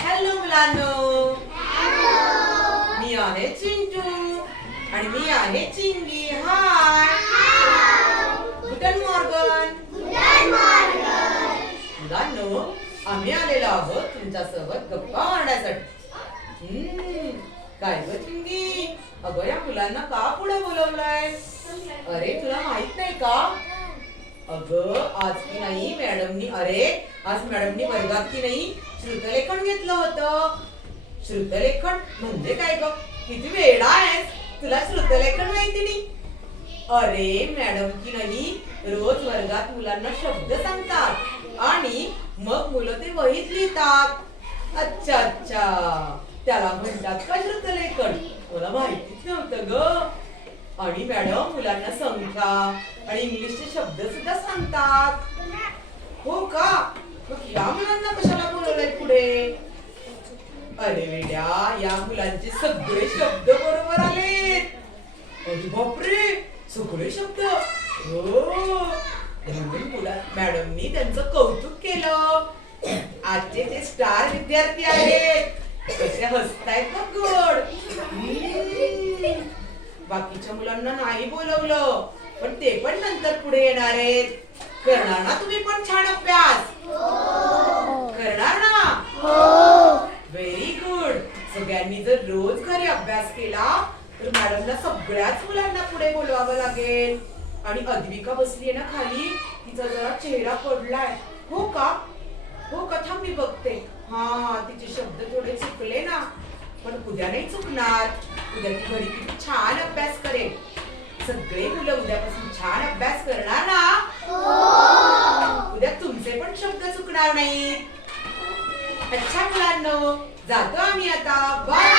Hello मुलांनो मी आहे चिंटू. आणि मी आहे चिंगी. हाय गुडन मॉर्गन मुलांनो आम्ही आलेलो आहोत तुमच्यासोबत गप्पा मारण्यासाठी. काय ग चिंगी? अगं या मुलांना का पुढे बोलवलंय अरे तुला माहीत नाही का? अगं आज की नाही मॅडमनी अरे आज मॅडमनी वर्गात की नाही श्रुतलेखन घेतलं होतं. श्रुतलेखन म्हणजे काय ग? किती वेडा आहेस. तुला श्रुतलेखन माहिती नाही. अरे मॅडम की नाही रोज वर्गात मुलांना शब्द सांगतात आणि मग मुलं ते वहीत लिहितात. अच्छा अच्छा. त्याला म्हणतात का श्रुतलेखन? मला माहितीच नव्हतं ग. आणि मॅडम मुलांना संख्या आणि इंग्लिशचे शब्द सुद्धा सांगतात. हो का? मग या मुलांना कशाला बोलवलंय पुढे? अरे वेड्या या मुलांचे सगळे शब्द बरोबर आलेत. अरे बापरे सगळे शब्द. हो. मुला मॅडमनी त्यांचं कौतुक केलं. आजचे ते स्टार विद्यार्थी आहेत. कसे हसतायत ना गोड बाकीच्या मुलांना नाही बोलवलं. पण ते पण नंतर पुढे येणार आहेत. करणार ना तुम्ही पण छान अभ्यास? करणार ना? व्हेरी गुड सगळ्यांनी जर रोज घरी अभ्यास केला तर मॅडमला सगळ्याच मुलांना पुढे बोलवावं लागेल. आणि अद्विका बसली ना खाली? तिचा जरा चेहरा पडलाय. हो का? हो कथा मी बघते. हा तिचे शब्द थोडे चुकले ना. पण उद्या नाही चुकणार. उद्या ती घरी सगळे मुलं उद्यापासून छान अभ्यास करणार ना? उद्या तुमचे पण शब्द चुकणार नाहीत. अच्छा मुलांनो जातो आम्ही आता. बाय